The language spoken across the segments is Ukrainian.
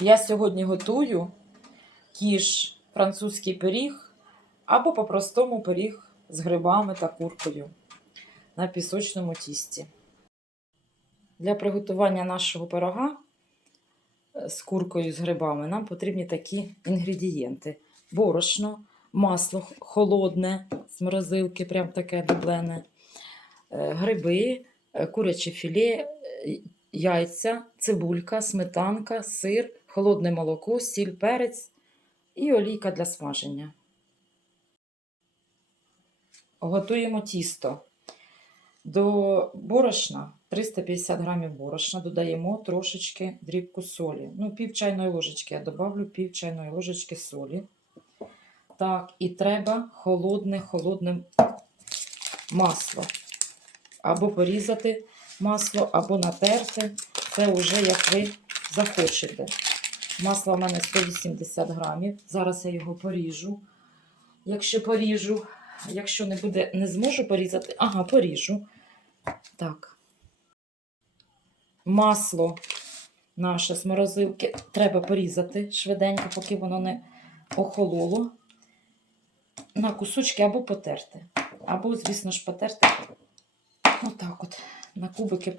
Я сьогодні готую кіш французький пиріг або по-простому пиріг з грибами та куркою на пісочному тісті. Для приготування нашого пирога е, з куркою з грибами нам потрібні такі інгредієнти: борошно, масло холодне з морозилки, прям таке дублене, е, гриби, е, куряче філе, яйця, цибулька, сметанка, сир, холодне молоко, сіль, перець і олійка для смаження. Готуємо тісто. До борошна 350 грамів борошна додаємо трошечки дрібку солі. Ну, пів чайної ложечки я добавлю пів чайної ложечки солі. Так, і треба холодне, холодне масло. Або порізати масло, або натерти. Це вже як ви захочете. Масло в мене 180 грамів. Зараз я його поріжу. Якщо поріжу, якщо не буде, не зможу порізати, ага, поріжу. Так. Масло наше з морозилки треба порізати швиденько, поки воно не охололо. На кусочки або потерти. Або, звісно ж, потерти. Отак от. На кубики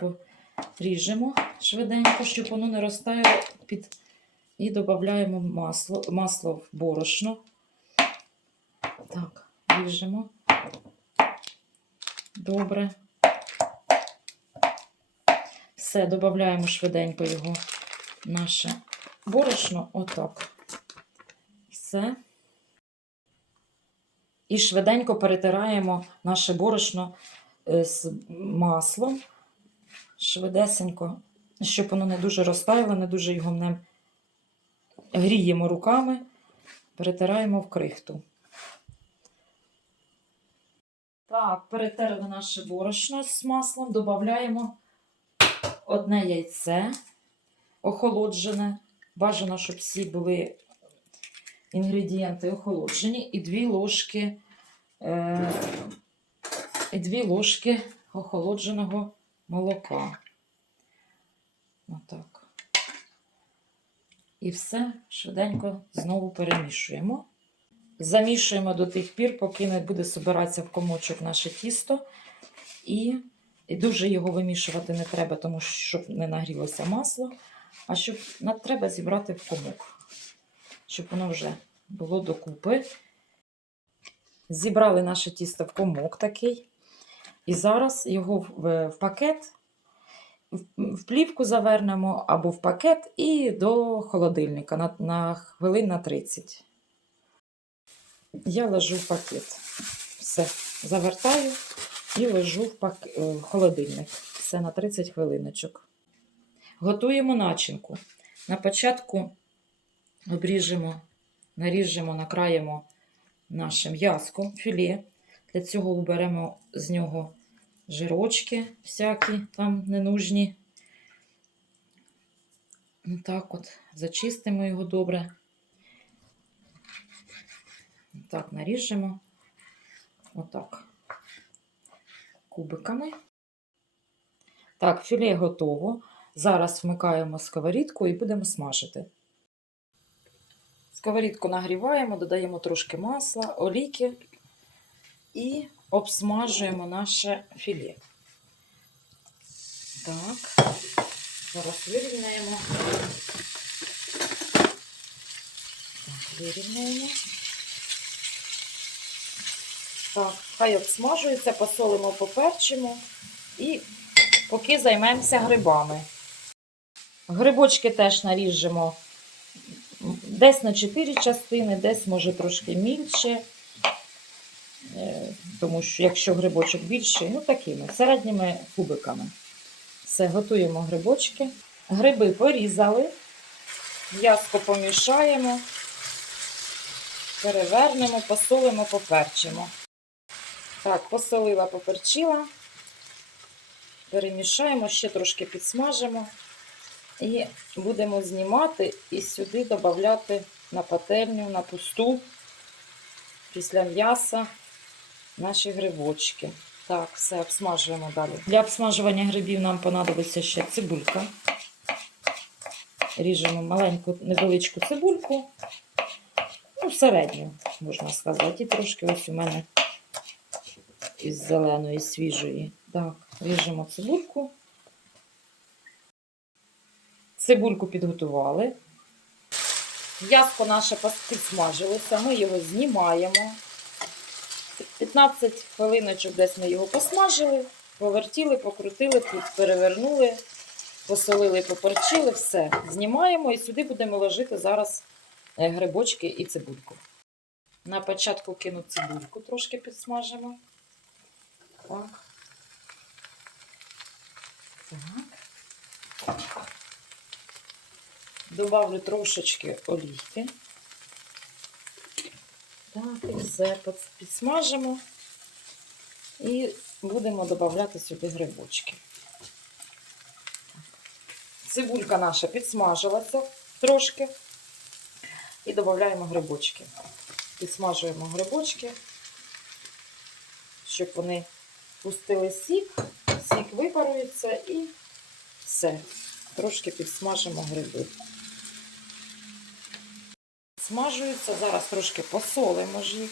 поріжемо швиденько, щоб воно не розтаяло під. І додаємо масло, масло в борошно. Так, ріжемо. Добре. Все, додаємо швиденько його наше борошно. Отак. Все. І швиденько перетираємо наше борошно е, з маслом. Швидесенько, щоб воно не дуже розтаяло, не дуже його не гріємо руками, перетираємо в крихту. Так, перетерли наше борошно з маслом, додаємо одне яйце охолоджене. Бажано, щоб всі були інгредієнти охолоджені, і дві ложки, е, і дві ложки охолодженого молока. Отак. І все швиденько знову перемішуємо. Замішуємо до тих пір, поки не буде собиратися в комочок наше тісто. І, і дуже його вимішувати не треба, тому що щоб не нагрілося масло, а щоб треба зібрати в комок, щоб воно вже було докупи. Зібрали наше тісто в комок такий. І зараз його в, в пакет, в, плівку завернемо або в пакет і до холодильника на, на хвилин на 30. Я ложу в пакет. Все, завертаю і ложу в, пак... е, в холодильник. Все на 30 хвилиночок. Готуємо начинку. На початку обріжемо, наріжемо, накраємо наше м'яско, філе. Для цього уберемо з нього жирочки всякі там ненужні. Так от, зачистимо його добре. Так, наріжемо. Отак. Кубиками. Так, філе готово. Зараз вмикаємо сковорідку і будемо смажити. Сковорідку нагріваємо, додаємо трошки масла, олійки і обсмажуємо наше філе. Так, зараз вирівняємо. Так, вирівняємо. Так, хай обсмажується, посолимо, поперчимо і поки займемося грибами. Грибочки теж наріжемо десь на 4 частини, десь може трошки мільше. Е, Тому що якщо грибочок більший, ну такими середніми кубиками. Все, готуємо грибочки. Гриби порізали, м'яско помішаємо, перевернемо, посолимо, поперчимо. Так, посолила, поперчила. Перемішаємо, ще трошки підсмажимо. І будемо знімати і сюди додати на пательню, на пусту, після м'яса наші грибочки. Так, все обсмажуємо далі. Для обсмажування грибів нам понадобиться ще цибулька. ріжемо маленьку невеличку цибульку. Ну, середню, можна сказати. І трошки ось у мене із зеленої, свіжої. Так, ріжемо цибульку. Цибульку підготували. М'яско наше підсмажилося, ми його знімаємо. 15 хвилиночок десь ми його посмажили, повертіли, покрутили, тут перевернули, посолили, поперчили, все. Знімаємо і сюди будемо ложити зараз е, грибочки і цибульку. На початку кину цибульку, трошки підсмажимо. Так. Так. Добавлю трошечки олійки. Так, і все підсмажимо. І будемо додавати сюди грибочки. Цибулька наша підсмажилася трошки. І додаємо грибочки. Підсмажуємо грибочки, щоб вони пустили сік, сік випарується і все. Трошки підсмажимо гриби. Смажуються, зараз трошки посолимо ж їх.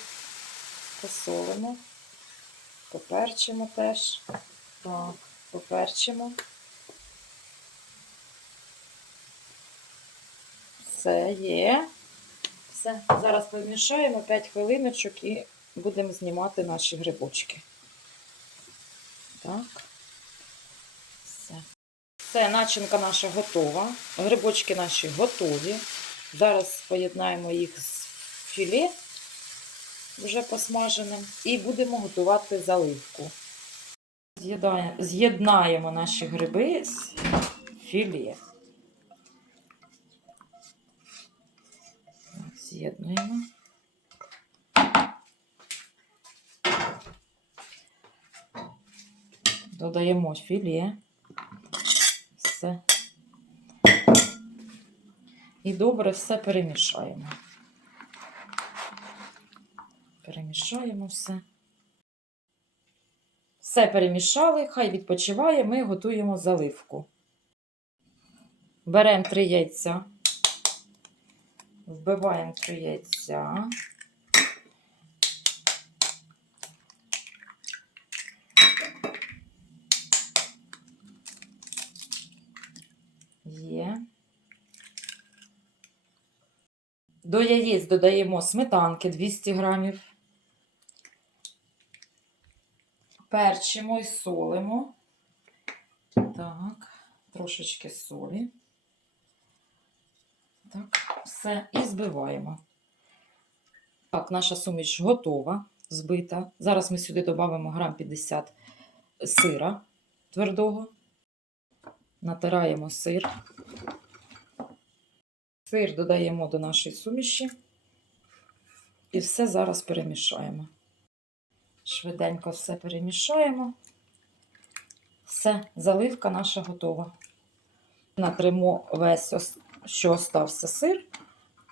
Посолимо, поперчимо теж. Так, поперчимо. Все є. Все. Зараз помішаємо 5 хвилиночок і будемо знімати наші грибочки. Так. Все. Все, начинка наша готова. Грибочки наші готові. Зараз поєднаємо їх з філе вже посмаженим і будемо готувати заливку. З'єднаємо- З'єднаємо наші гриби з філе. З'єднуємо. Додаємо філе. Все. І добре все перемішаємо. Перемішаємо все. Все перемішали, хай відпочиває, ми готуємо заливку. Беремо три яйця, вбиваємо три яйця. Є. До яєць додаємо сметанки 200 грамів. Перчимо і солимо. Так, трошечки солі. Так, все, і збиваємо. Так, наша суміш готова, збита. Зараз ми сюди додамо грам 50 сира твердого. Натираємо сир. Сир додаємо до нашої суміші. І все зараз перемішаємо. Швиденько все перемішаємо. Все, заливка наша готова. Натримо весь, що остався сир,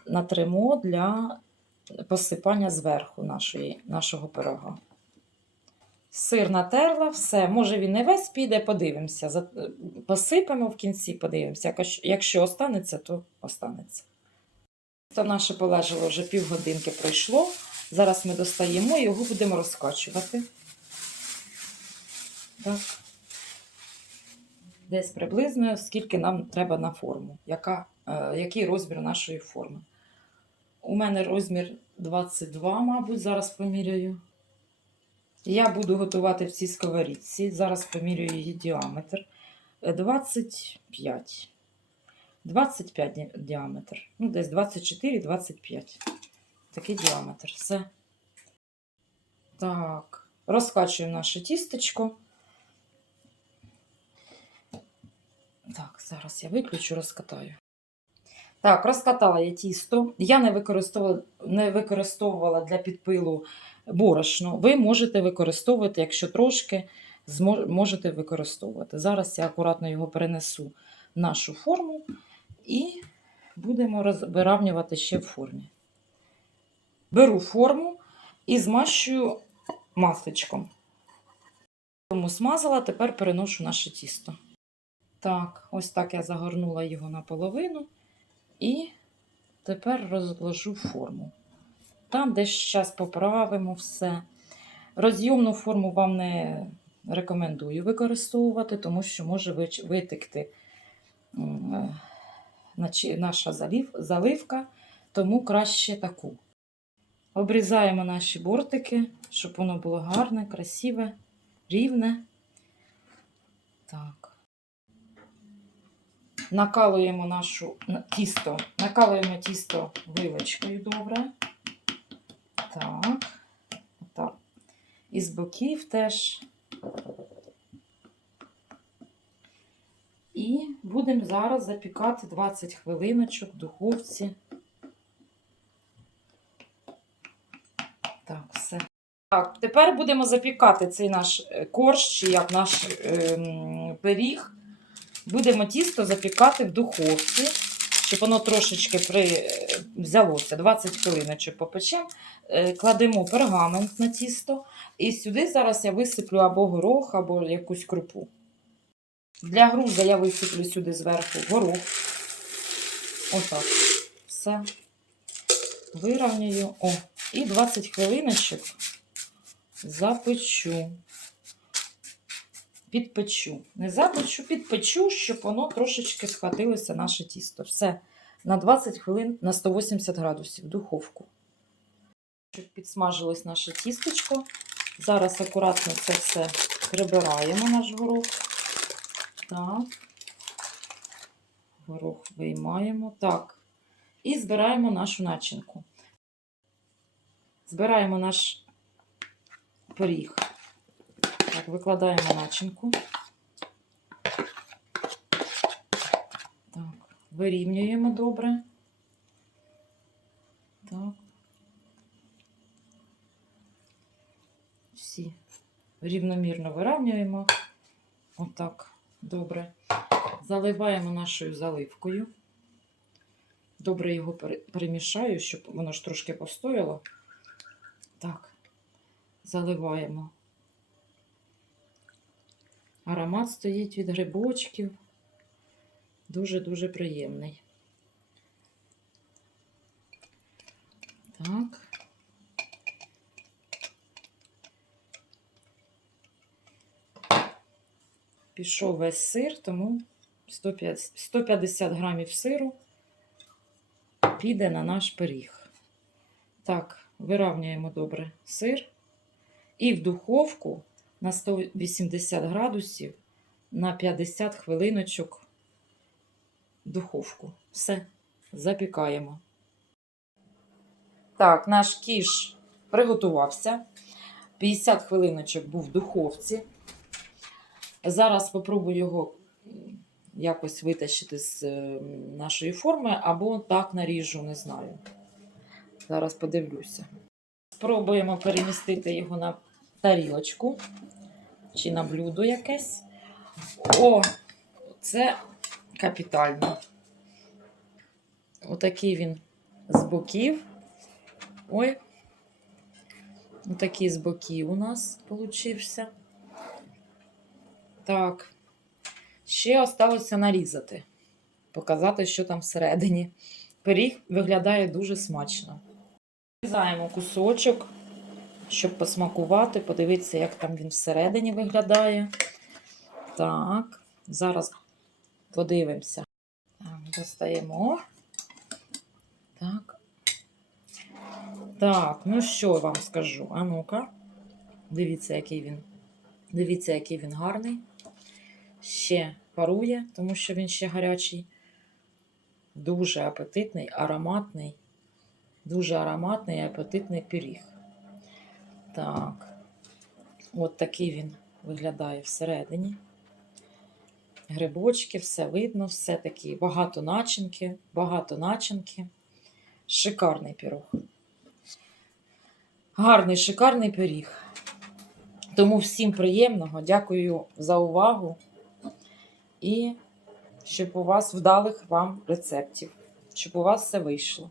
натримо для посипання зверху нашої, нашого пирога. Сир натерла, все. Може він не весь піде, подивимося. Посипемо в кінці, подивимося. Якщо останеться, то останеться. То наше полежало вже півгодинки пройшло. Зараз ми достаємо і його будемо розкачувати. Так. Десь приблизно, скільки нам треба на форму, яка, е, який розмір нашої форми. У мене розмір 22, мабуть, зараз поміряю. Я буду готувати в цій сковорідці. Зараз поміряю її діаметр. Е, 25. 25 діаметр. Ну, десь 24-25. Такий діаметр. Все. Так. Розкачуємо наше тістечко. Так, зараз я виключу, розкатаю. Так, розкатала я тісто. Я не використовувала, не використовувала для підпилу борошно. Ви можете використовувати, якщо трошки, можете використовувати. Зараз я акуратно його перенесу в нашу форму і будемо виравнювати ще в формі. Беру форму і змащую масличком. Тому смазала, тепер переношу наше тісто. Так, ось так я загорнула його наполовину І тепер розложу форму. Там десь зараз поправимо все. Роз'ємну форму вам не рекомендую використовувати, тому що може витекти е, наша заливка, тому краще таку. Обрізаємо наші бортики, щоб воно було гарне, красиве, рівне. Так. Накалуємо нашу тісто, накалуємо тісто вилочкою добре. Так. Так. І з боків теж. І будемо зараз запікати 20 хвилиночок в духовці. Так, все. Так, тепер будемо запікати цей наш е, корж, чи як наш ем, пиріг. Будемо тісто запікати в духовці, щоб воно трошечки при... е, взялося. 20 хвилиночок попечемо. Е, Кладемо пергамент на тісто. І сюди зараз я висиплю або горох, або якусь крупу. Для груза я висиплю сюди зверху горох. Отак. Все. Вирівнюю. О, і 20 хвилиночок запечу. Підпечу. Не запечу, підпечу, щоб воно трошечки схватилося наше тісто. Все. На 20 хвилин на 180 градусів духовку. Щоб підсмажилось наше тістечко. Зараз акуратно це все прибираємо наш горох. Так. Горох виймаємо. Так. І збираємо нашу начинку. Збираємо наш пиріг. Так, викладаємо начинку. Так, вирівнюємо добре. Так. Всі рівномірно вирівнюємо. Отак. Добре. Заливаємо нашою заливкою. Добре його перемішаю, щоб воно ж трошки постояло. Так, заливаємо. Аромат стоїть від грибочків. Дуже-дуже приємний. Так. Пішов весь сир, тому 150 150 грамів сиру піде на наш пиріг. Так, вирівнюємо добре сир. І в духовку на 180 градусів на 50 хвилиночок духовку. Все, запікаємо. Так, наш кіш приготувався. 50 хвилиночок був в духовці. Зараз спробую його якось витащити з е, нашої форми, або так наріжу, не знаю. Зараз подивлюся. Спробуємо перемістити його на тарілочку чи на блюдо якесь. О, це капітально. Отакий він з боків. Ой. Отакий з боків у нас получився. Так. Ще осталося нарізати. Показати, що там всередині. Пиріг виглядає дуже смачно. Нарізаємо кусочок, щоб посмакувати, подивитися, як там він всередині виглядає. Так, зараз подивимося. Достаємо. Так. Так, ну що вам скажу? А ну-ка. Дивіться, який він. Дивіться, який він гарний. Ще парує, тому що він ще гарячий. Дуже апетитний, ароматний. Дуже ароматний і апетитний пиріг. Так. От такий він виглядає всередині. Грибочки, все видно, все такі багато начинки, багато начинки. Шикарний пірог. Гарний, шикарний пиріг. Тому всім приємного. Дякую за увагу. І щоб у вас вдалих вам рецептів, щоб у вас все вийшло.